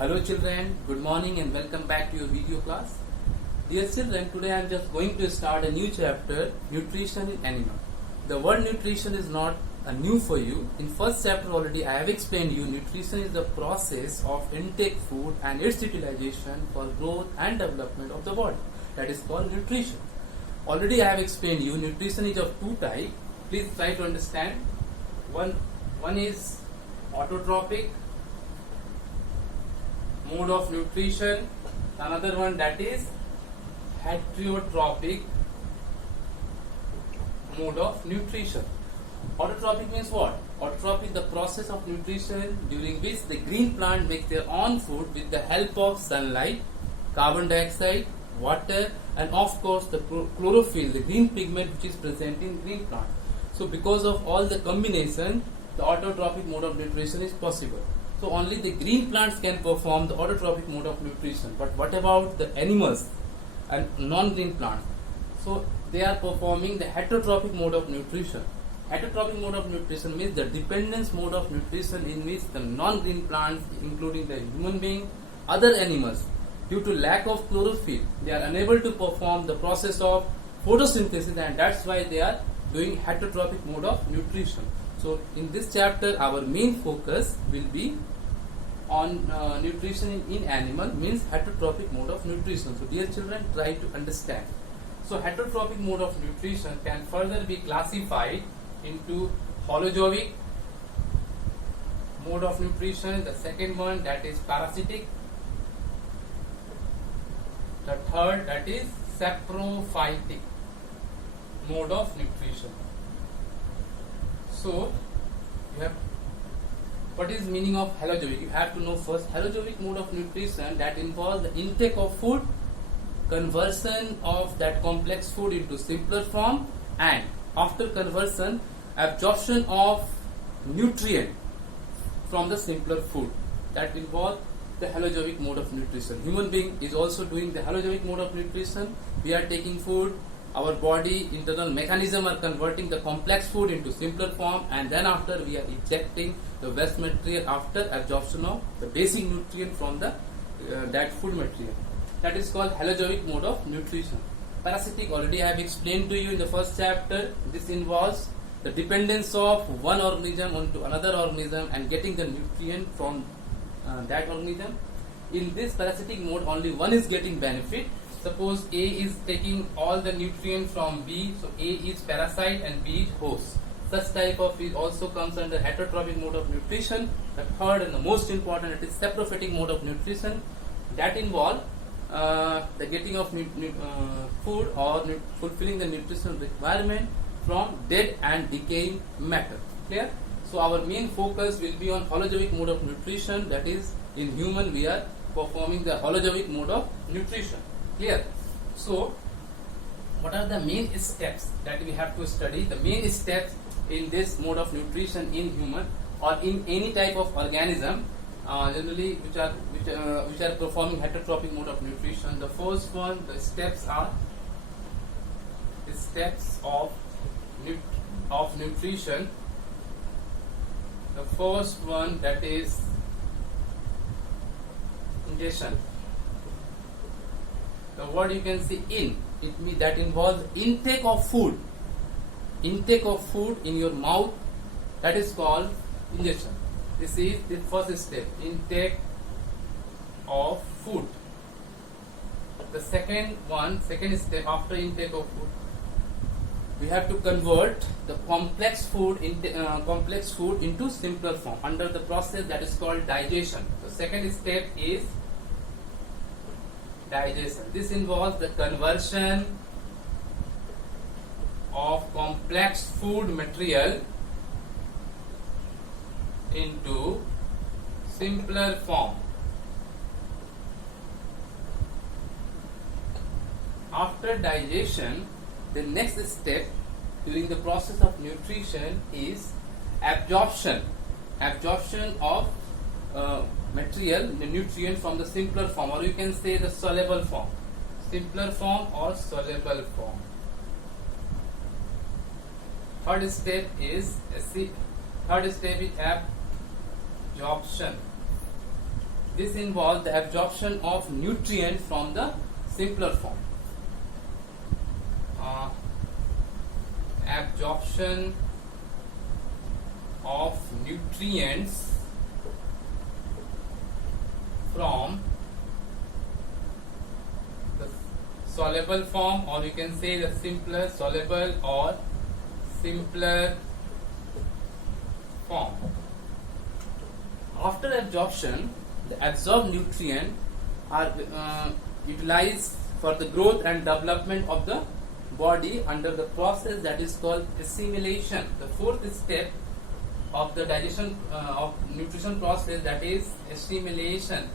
Hello children, good morning and welcome back to your video class. Dear children, today I am just going to start a new chapter, Nutrition in Animal. The word nutrition is not new for you. In first chapter already I have explained you nutrition is the process of intake food and its utilization for growth and development of the body. That is called nutrition. Already I have explained you nutrition is of two types. Please try to understand. One is autotrophic mode of nutrition, another one that is heterotrophic mode of nutrition. Autotrophic means what? Autotrophic is the process of nutrition during which the green plant makes their own food with the help of sunlight, carbon dioxide, water, and of course the chlorophyll, the green pigment which is present in green plant. So because of all the combination, the autotrophic mode of nutrition is possible. So only the green plants can perform the autotrophic mode of nutrition. But what about the animals and non-green plants? So they are performing the heterotrophic mode of nutrition. Heterotrophic mode of nutrition means the dependence mode of nutrition in which the non-green plants, including the human being, other animals, due to lack of chlorophyll, they are unable to perform the process of photosynthesis, and that's why they are doing heterotrophic mode of nutrition. So in this chapter our main focus will be on nutrition in animal, means heterotrophic mode of nutrition. So dear children, try to understand. So heterotrophic mode of nutrition can further be classified into holozoic mode of nutrition, the second one that is parasitic, the third that is saprophytic mode of nutrition. So you have, what is meaning of holozoic? You have to know first. Holozoic mode of nutrition that involves the intake of food, conversion of that complex food into simpler form, and after conversion, absorption of nutrient from the simpler food. That involves the holozoic mode of nutrition. Human being is also doing the holozoic mode of nutrition. We are taking food, our body internal mechanism are converting the complex food into simpler form, and then after we are ejecting the waste material after absorption of the basic nutrient from the that food material. That is called holozoic mode of nutrition. Parasitic already I have explained to you in the first chapter. This involves the dependence of one organism onto another organism and getting the nutrient from that organism. In this parasitic mode only one is getting benefit. Suppose A is taking all the nutrient from B, so A is parasite and B is host. Such type of fish also comes under heterotrophic mode of nutrition. The third and the most important, it is saprophytic mode of nutrition. That involves the getting of food or fulfilling the nutritional requirement from dead and decaying matter. Clear? So our main focus will be on holozoic mode of nutrition. That is, in human we are performing the holozoic mode of nutrition. Clear? So what are the main steps that we have to study? The main steps in this mode of nutrition in human or in any type of organism, generally which are performing heterotrophic mode of nutrition. The first one, the steps are the steps of nutrition. The first one, that is ingestion. The word you can see in, it means that involves intake of food. Intake of food in your mouth, that is called ingestion. This is the first step, intake of food. The second step after intake of food, we have to convert the complex food into simpler form under the process that is called digestion. The second step is digestion. This involves the conversion of complex food material into simpler form. After digestion, the next step during the process of nutrition is absorption. Absorption of material, the nutrient from the simpler form, or you can say the soluble form. Simpler form or soluble form. Third step is absorption. This involves the absorption of nutrients from the simpler form. Absorption of nutrients from the soluble form, or you can say the simpler soluble or simpler form. After absorption, the absorbed nutrients are utilized for the growth and development of the body under the process that is called assimilation. The fourth step of the digestion of nutrition process, that is assimilation.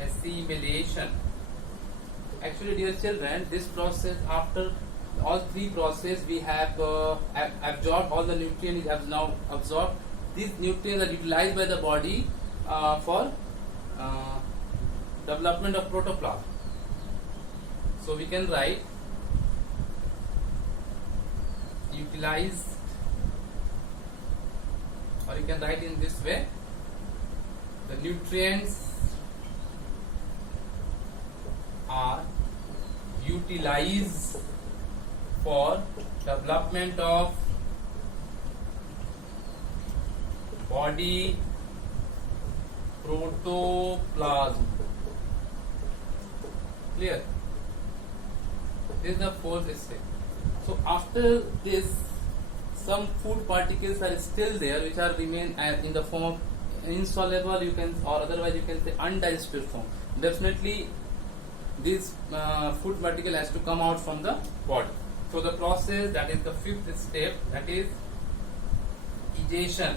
Assimilation. Actually, dear children, this process, after all three processes, we have absorbed all the nutrients is now absorbed. These nutrients are utilized by the body for development of protoplasm. So we can write utilized, or you can write in this way: the nutrients are utilized for development of body protoplasm. Clear? This is the fourth step. So after this, some food particles are still there, which are remain in the form of insoluble, you can, or otherwise you can say undigested form. Definitely, this food particle has to come out from the body. So the process, that is the fifth step, that is egestion.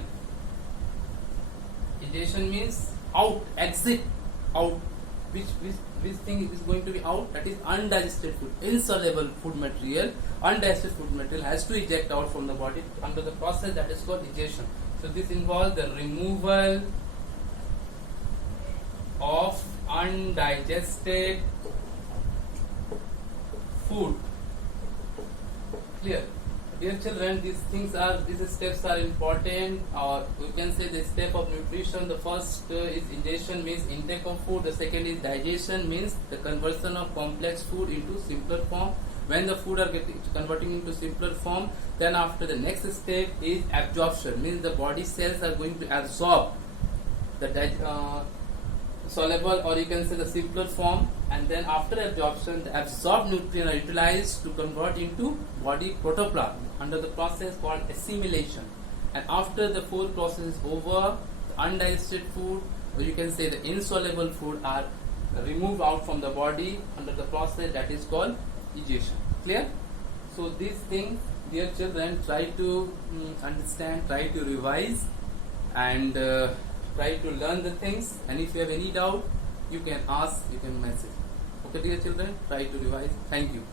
Egestion means out, exit, out. Which thing is going to be out? That is undigested food, insoluble food material. Undigested food material has to eject out from the body under the process that is called egestion. So this involves the removal of undigested food. Clear? Dear children, these steps are important, or we can say the step of nutrition. The first is ingestion, means intake of food. The second is digestion, means the conversion of complex food into simpler form. When the food are converting into simpler form, then after the next step is absorption, means the body cells are going to absorb the soluble, or you can say the simpler form, and then after absorption, the absorbed nutrients are utilized to convert into body protoplasm under the process called assimilation. And after the fourth process is over, the undigested food, or you can say the insoluble food, are removed out from the body under the process that is called egestion. Clear? So these things, dear children, try to understand, try to revise, and try to learn the things. And if you have any doubt, you can ask, you can message. Okay, dear children, try to revise. Thank you.